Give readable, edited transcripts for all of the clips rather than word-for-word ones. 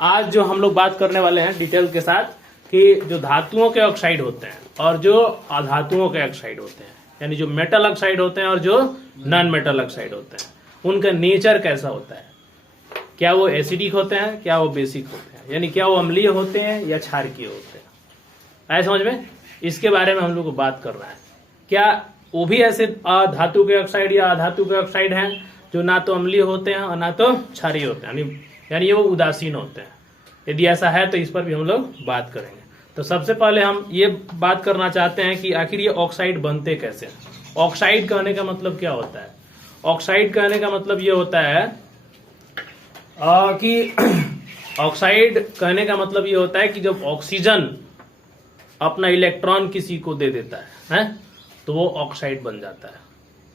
आज जो हम लोग बात करने वाले हैं डिटेल के साथ कि जो धातुओं के ऑक्साइड होते हैं और जो अधातुओं के ऑक्साइड होते हैं, यानी जो मेटल ऑक्साइड होते हैं और जो नॉन मेटल ऑक्साइड होते हैं, उनका नेचर कैसा होता है। क्या वो एसिडिक होते हैं, क्या वो बेसिक होते हैं, यानी क्या वो अम्लीय होते हैं या क्षारकीय होते हैं। आए समझ में? इसके बारे में हम लोग को बात कर रहा है। क्या वो भी ऐसे धातु के ऑक्साइड या अधातु के ऑक्साइड हैं जो ना तो अम्लीय होते हैं और ना तो क्षारीय होते हैं, यानी वो उदासीन होते हैं। यदि ऐसा है तो इस पर भी हम लोग बात करेंगे। तो सबसे पहले हम ये बात करना चाहते हैं कि आखिर ये ऑक्साइड बनते कैसे हैं। ऑक्साइड कहने का मतलब क्या होता है? ऑक्साइड कहने का मतलब ये होता है कि ऑक्साइड कहने का मतलब ये होता है कि जब ऑक्सीजन अपना इलेक्ट्रॉन किसी को दे देता है तो वो ऑक्साइड बन जाता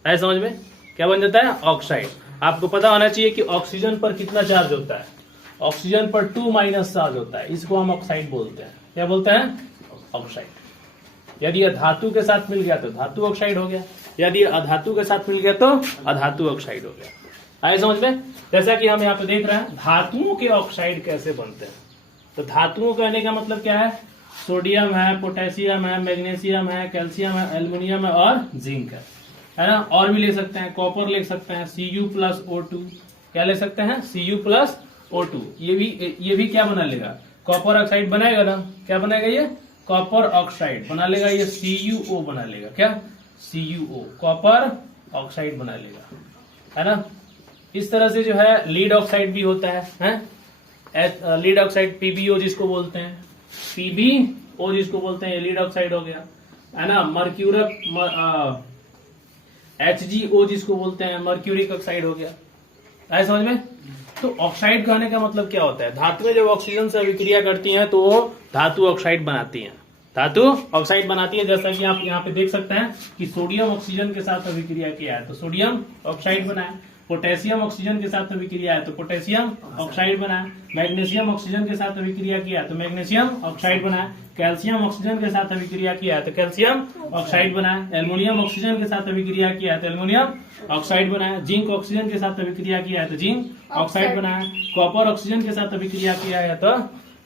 है। समझ में? क्या बन जाता है? ऑक्साइड। आपको पता होना चाहिए कि ऑक्सीजन पर कितना चार्ज होता है। ऑक्सीजन पर 2- चार्ज होता है। इसको हम ऑक्साइड बोलते हैं। क्या बोलते हैं? ऑक्साइड। यदि यह धातु के साथ मिल गया तो धातु ऑक्साइड हो गया, यदि अधातु के साथ मिल गया तो अधातु ऑक्साइड हो गया। आए समझ में? जैसा कि हम यहाँ पे देख रहे हैं धातुओं के ऑक्साइड कैसे बनते हैं। तो धातुओं कहने का मतलब क्या है? सोडियम है, पोटेशियम है, मैग्नीशियम है, कैल्शियम है, एल्युमिनियम है और जिंक है ना। और भी ले सकते हैं, कॉपर ले सकते हैं, Cu+O2। क्या ले सकते हैं? Cu+O2। ये भी क्या बना लेगा? कॉपर ऑक्साइड बनाएगा ना। क्या बनाएगा? ये कॉपर ऑक्साइड बना लेगा। ये CuO बना लेगा। क्या? CuO, कॉपर ऑक्साइड बना लेगा, है ना। इस तरह से जो है लीड ऑक्साइड भी होता है? लीड ऑक्साइड PbO जिसको बोलते हैं, PbO जिसको बोलते हैं, ये लीड ऑक्साइड हो गया, है ना। HgO जिसको बोलते हैं, मर्क्यूरिक ऑक्साइड हो गया। है समझ में? तो ऑक्साइड कहने का मतलब क्या होता है? धातुएं जब ऑक्सीजन से अभिक्रिया करती हैं तो वो धातु ऑक्साइड बनाती हैं। धातु ऑक्साइड बनाती है। जैसा कि आप यहाँ पे देख सकते हैं कि सोडियम ऑक्सीजन के साथ अभिक्रिया किया है तो सोडियम ऑक्साइड बना है। पोटेशियम ऑक्सीजन के साथ अभिक्रिया है तो पोटेशियम ऑक्साइड बना है। मैग्नीशियम ऑक्सीजन के साथ अभिक्रिया किया है तो मैग्नीशियम ऑक्साइड बना है। कैल्शियम ऑक्सीजन के साथ अभिक्रिया किया है तो कैल्शियम ऑक्साइड बना है। एल्युमिनियम ऑक्सीजन के साथ अभिक्रिया किया है तो एल्युमिनियम ऑक्साइड बना है। जिंक ऑक्सीजन के साथ अभिक्रिया किया है तो जिंक ऑक्साइड बना है। कॉपर ऑक्सीजन के साथ अभिक्रिया किया है तो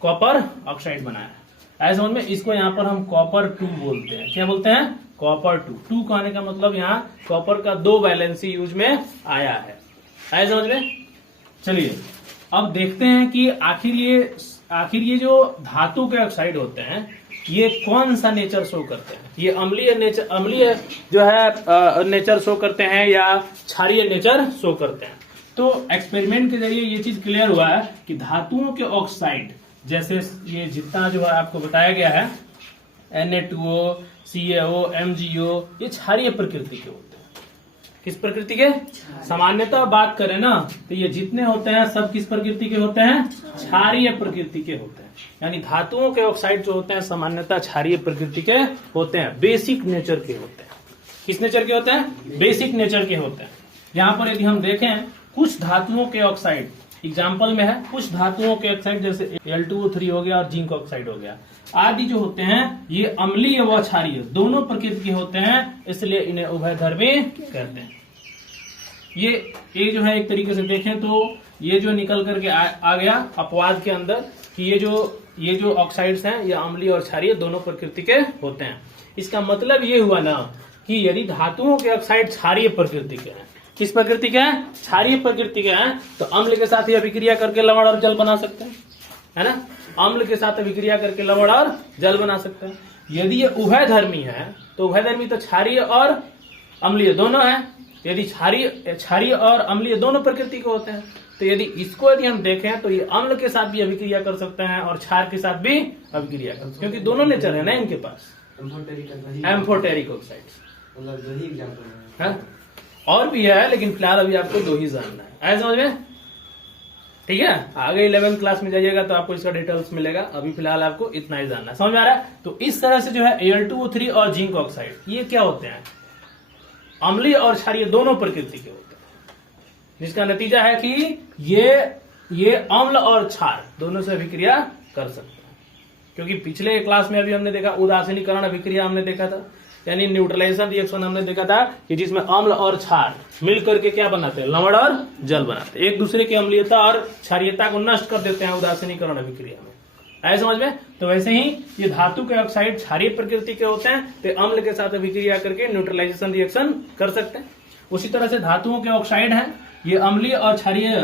कॉपर ऑक्साइड बना है। ऐसे में इसको यहाँ पर हम Copper-2 बोलते हैं। क्या बोलते हैं? Copper-2 कहने का मतलब यहाँ कॉपर का 2 वैलेंसी यूज में आया है। आए समझ में? चलिए अब देखते हैं कि आखिर ये जो धातु के ऑक्साइड होते हैं ये कौन सा नेचर शो करते हैं। ये अम्लीय जो है नेचर शो करते हैं या क्षारीय नेचर शो करते हैं। तो एक्सपेरिमेंट के जरिए ये चीज क्लियर हुआ है कि धातुओं के ऑक्साइड जैसे ये जितना जो है आपको बताया गया है Na2O, CaO, MgO, ये क्षारीय प्रकृति के होते हैं। किस प्रकृति के? सामान्यतः बात करें ना तो ये जितने होते हैं सब किस प्रकृति के होते हैं? क्षारीय प्रकृति के होते हैं। यानी धातुओं के ऑक्साइड जो होते हैं सामान्यतः क्षारीय प्रकृति के होते हैं, बेसिक नेचर के होते हैं। किस नेचर के होते हैं? बेसिक नेचर के होते हैं। यहाँ पर यदि हम देखें कुछ धातुओं के ऑक्साइड एग्जाम्पल में है, कुछ धातुओं के ऑक्साइड जैसे Al2O3 हो गया और जिंक ऑक्साइड हो गया आदि जो होते हैं ये अम्लीय व क्षारीय दोनों प्रकृति के होते हैं, इसलिए इन्हें उभयधर्मी कहते हैं। ये जो है एक तरीके से देखें तो ये जो निकल करके आ गया अपवाद के अंदर कि ये जो ऑक्साइड्स हैं ये अम्लीय और क्षारीय दोनों प्रकृति के होते हैं। इसका मतलब ये हुआ ना कि यदि धातुओं के ऑक्साइड क्षारीय प्रकृति के हैं, किस प्रकृति के हैं? क्षारीय प्रकृति के हैं, तो अम्ल के साथ ही अभिक्रिया करके लवण और जल बना सकते हैं, है ना। अम्ल के साथ अभिक्रिया करके लवण और जल बना सकते हैं। यदि ये उभयधर्मी है तो उभयधर्मी तो क्षारीय और अम्लीय दोनों है। यदि क्षारीय और अम्लीय दोनों प्रकृति के होते हैं तो यदि हम देखें तो ये अम्ल के साथ भी अभिक्रिया कर सकते हैं और क्षार के साथ भी अभिक्रिया कर सकते हैं, क्योंकि दोनों नेचर है ना इनके पास। एम्फोटेरिक ऑक्साइड है, और भी है लेकिन फिलहाल अभी आपको 2 ही जानना है। ऐसा समझ में? ठीक है, आगे 11th क्लास में जाइएगा तो आपको इसका डिटेल्स मिलेगा। अभी फिलहाल आपको इतना ही जानना है। समझ में आ रहा है? तो इस तरह से जो है Al2O3 और जिंक ऑक्साइड ये क्या होते हैं? अम्लीय और क्षारीय दोनों प्रकृति के होते हैं, जिसका नतीजा है कि ये अम्ल और क्षार दोनों से अभिक्रिया कर सकते हैं। क्योंकि पिछले क्लास में अभी हमने देखा उदासीनीकरण अभिक्रिया हमने देखा था। यानी न्यूट्रलाइजेशन रिएक्शन हमने देखा था कि जिसमें अम्ल और क्षार मिल करके क्या बनाते हैं, लवण और जल बनाते हैं, एक दूसरे की अम्लीयता और क्षारीयता को नष्ट कर देते हैं उदासीनीकरण अभिक्रिया में। आए समझ में? तो वैसे ही ये धातु के ऑक्साइड क्षारीय प्रकृति के होते हैं, तो अम्ल के साथ अभिक्रिया करके न्यूट्रलाइजेशन रिएक्शन कर सकते हैं। उसी तरह से धातुओं के ऑक्साइड हैं, ये अम्लीय और क्षारीय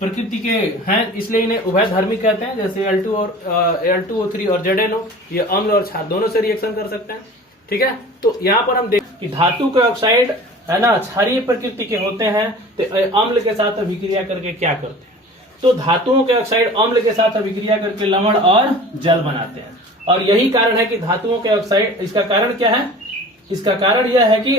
प्रकृति के हैं, इसलिए इन्हें उभयधर्मी कहते हैं। जैसे Al2O3 और ZnO, ये अम्ल और क्षार दोनों से रिएक्शन कर सकते हैं। ठीक है, तो यहाँ पर हम देख कि धातु के ऑक्साइड है ना क्षारीय प्रकृति के होते हैं, तो अम्ल के साथ अभिक्रिया करके क्या करते हैं, तो धातुओं के ऑक्साइड अम्ल के साथ अभिक्रिया करके लवण और जल बनाते हैं। और यही कारण है कि धातुओं के ऑक्साइड, इसका कारण क्या है, इसका कारण यह है कि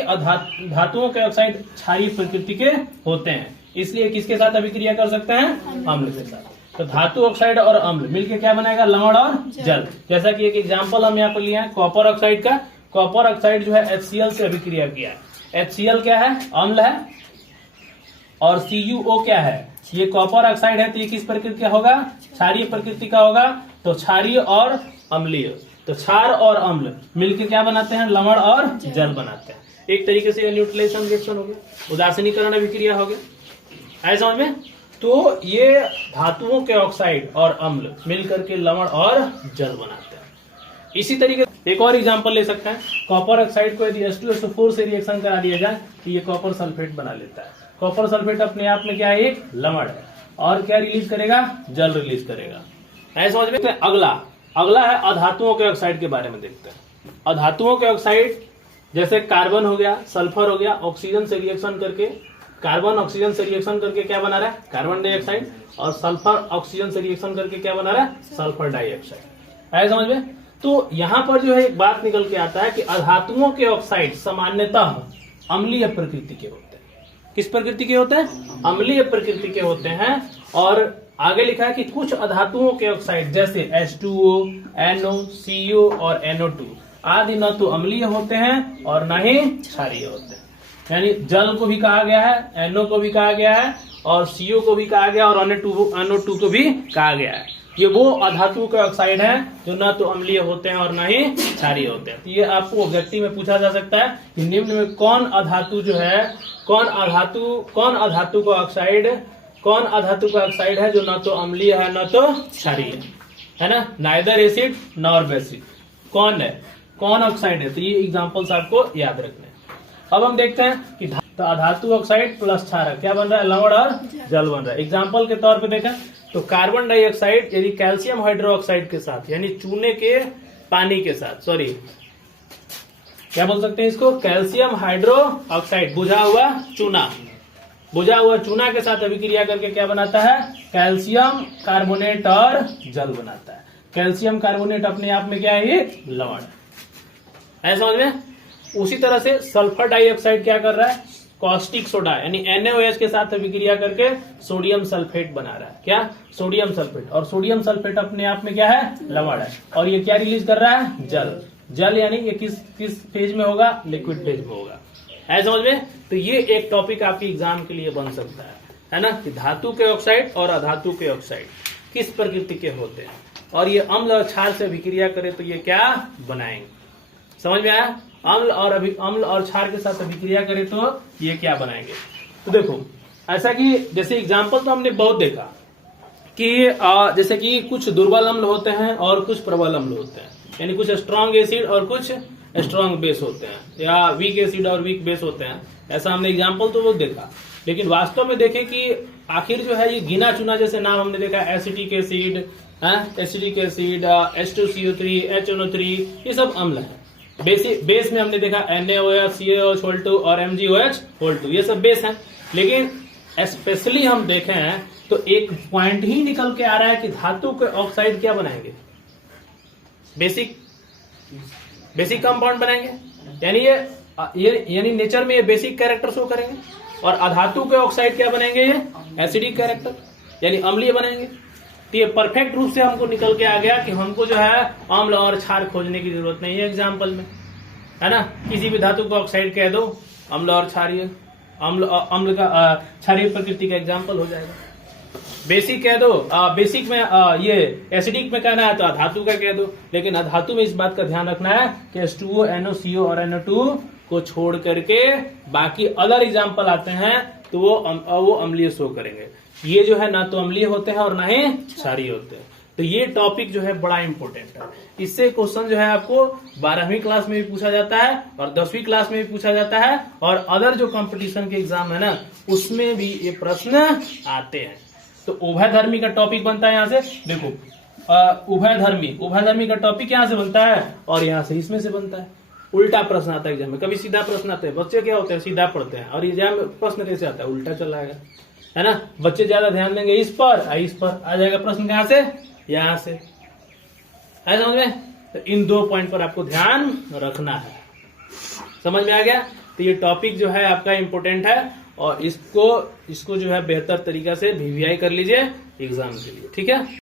धातुओं के ऑक्साइड क्षारीय प्रकृति के होते हैं, इसलिए किसके साथ अभिक्रिया कर सकते हैं, अम्ल के साथ। तो धातु ऑक्साइड और अम्ल मिलकर क्या बनाएगा, लवण और जल। जैसा कि एक एग्जांपल हम यहाँ पर लिया है कॉपर ऑक्साइड का। कॉपर ऑक्साइड जो है HCl से अभिक्रिया किया है। HCl क्या है, अम्ल है, और CuO क्या है, ये कॉपर ऑक्साइड है, तो ये किस प्रकृति का होगा, क्षारीय प्रकृति का होगा। तो क्षारीय और अम्लीय, तो क्षार और अम्ल मिलकर क्या बनाते हैं, लवण और जल बनाते हैं। एक तरीके से न्यूट्रलाइजेशन रिएक्शन हो गया, उदासीनीकरण अभिक्रिया हो गया। ऐसा समझ में? तो ये धातुओं के ऑक्साइड और अम्ल मिलकर के लवण और जल बनाते हैं। इसी तरीके एक और एग्जांपल ले सकते हैं, कॉपर ऑक्साइड को यदि H2SO4 से रिएक्शन करा दिया जाए तो ये कॉपर सल्फेट बना लेता है। कॉपर सल्फेट अपने आप में क्या है, एक लवण है, और क्या रिलीज करेगा, जल रिलीज करेगा। ऐसा समझ में? अगला है अधातुओं के ऑक्साइड के बारे में देखते हैं। अधातुओं के ऑक्साइड जैसे कार्बन हो गया, सल्फर हो गया, ऑक्सीजन से रिएक्शन करके, कार्बन ऑक्सीजन से रिएक्शन करके क्या बना रहा है, कार्बन डाइऑक्साइड, और सल्फर ऑक्सीजन से रिएक्शन करके क्या बना रहा है, सल्फर डाइऑक्साइड। ऐसा समझ में? तो यहाँ पर जो है एक बात निकल के आता है कि अधातुओं के ऑक्साइड सामान्यतः अम्लीय प्रकृति के होते हैं। किस प्रकृति के होते हैं, अम्लीय प्रकृति के होते हैं। और आगे लिखा है कि कुछ अधातुओं के ऑक्साइड जैसे H2O, NO, CO और NO2 आदि न तो अम्लीय होते हैं और न ही क्षारीय होते हैं। यानी जल को भी कहा गया है, NO को भी कहा गया है, और CO को भी कहा गया, और NO2 को भी कहा गया है। ये वो अधातु के ऑक्साइड हैं जो न तो अम्लीय होते हैं और न ही क्षारीय होते हैं। तो ये आपको ऑब्जेक्टिव में पूछा जा सकता है कि निम्न में कौन अधातु जो है, कौन अधातु का ऑक्साइड है जो न तो अम्लीय है न तो क्षारीय है ना, नाइदर एसिड नॉर बेसिक। कौन है, कौन ऑक्साइड है, तो ये एग्जांपल्स आपको याद रखने हैं। अब हम देखते हैं कि तो अधातु ऑक्साइड प्लस क्षारक क्या बन रहा है, लवण और जल बन रहा है। एग्जाम्पल के तौर पे देखें तो कार्बन डाइऑक्साइड यदि कैल्शियम हाइड्रोक्साइड के साथ, यानी चूने के पानी के साथ, सॉरी क्या बोल सकते हैं इसको, कैल्शियम हाइड्रो ऑक्साइड, बुझा हुआ चूना के साथ अभिक्रिया करके क्या बनाता है, कैल्शियम कार्बोनेट और जल बनाता है। कैल्शियम कार्बोनेट अपने आप में क्या है, ये लवण है। ऐसा समझ में? उसी तरह से सल्फर डाइऑक्साइड क्या कर रहा है, कॉस्टिक सोडा यानी NaOH के साथ अभिक्रिया करके सोडियम सल्फेट बना रहा है। क्या, सोडियम सल्फेट, और सोडियम सल्फेट अपने आप में क्या है, लवण है। और ये क्या रिलीज कर रहा है, जल यानी ये किस फेज में होगा, लिक्विड फेज में होगा। ऐसा समझ में? तो ये एक टॉपिक आपके एग्जाम के लिए बन सकता है ना, कि धातु के ऑक्साइड और अधातु के ऑक्साइड किस प्रकृति के होते हैं, और ये अम्ल और क्षार से अभिक्रिया करे तो ये क्या बनाएंगे। समझ में आया? अम्ल और क्षार के साथ अभिक्रिया करे तो ये क्या बनाएंगे। तो देखो ऐसा कि जैसे एग्जांपल तो हमने बहुत देखा कि जैसे कि कुछ दुर्बल अम्ल होते हैं और कुछ प्रबल अम्ल होते हैं, यानी कुछ स्ट्रॉन्ग एसिड और कुछ स्ट्रॉन्ग बेस होते हैं, या वीक एसिड और वीक बेस होते हैं। ऐसा हमने एग्जाम्पल तो बहुत देखा, लेकिन वास्तव में देखें कि आखिर जो है ये गिना चुना जैसे नाम हमने देखा, एसिटिक एसिड, H2CO3, HNO3, ये सब अम्ल है। बेस में हमने देखा NaOH, CaOH और MgOH, ये सब बेस हैं। लेकिन स्पेशली हम देखें तो एक पॉइंट ही निकल के आ रहा है कि धातु के ऑक्साइड क्या बनाएंगे, बेसिक कंपाउंड बनाएंगे, यानी नेचर में ये बेसिक कैरेक्टर शो करेंगे। और अधातु के ऑक्साइड क्या बनेंगे, ये एसिडिक कैरेक्टर यानी अम्लीय बनाएंगे। तो ये परफेक्ट रूप से हमको निकल के आ गया कि हमको जो है अम्ल और क्षार खोजने की जरूरत नहीं है एग्जाम्पल में, है ना। किसी भी धातु का ऑक्साइड कह दो, अम्ल और क्षारीय, अम्ल का क्षारीय प्रकृति का एग्जाम्पल हो जाएगा। बेसिक कह दो, बेसिक में ये एसिडिक में कहना है तो अधातु का कह दो, लेकिन अधातु में इस बात का ध्यान रखना है कि H2O, NO, CO और NO2 को छोड़ करके बाकी अदर एग्जाम्पल आते हैं तो वो अम्लीय शो करेंगे। ये जो है ना तो अम्लीय होते हैं और ना ही क्षारीय होते हैं। तो ये टॉपिक जो है बड़ा इंपॉर्टेंट है। इससे क्वेश्चन जो है आपको 12वीं क्लास में भी पूछा जाता है और 10वीं क्लास में भी पूछा जाता है, और अदर जो कंपटीशन के एग्जाम है ना उसमें भी ये प्रश्न आते हैं। तो उभयधर्मी का टॉपिक बनता है यहाँ से, देखो उभयधर्मी का टॉपिक यहाँ से बनता है और यहाँ से इसमें से बनता है। उल्टा प्रश्न आता है एग्जाम में, कभी सीधा प्रश्न आता है। बच्चे क्या होते हैं सीधा पढ़ते हैं, और एग्जाम में प्रश्न कैसे आता है उल्टा चला आएगा, है ना। बच्चे ज्यादा ध्यान देंगे इस पर आ जाएगा प्रश्न कहाँ से, यहाँ से। है समझ में? तो इन 2 पॉइंट पर आपको ध्यान रखना है। समझ में आ गया? तो ये टॉपिक जो है आपका इंपॉर्टेंट है और इसको जो है बेहतर तरीका से VVI कर लीजिए एग्जाम के लिए, ठीक है।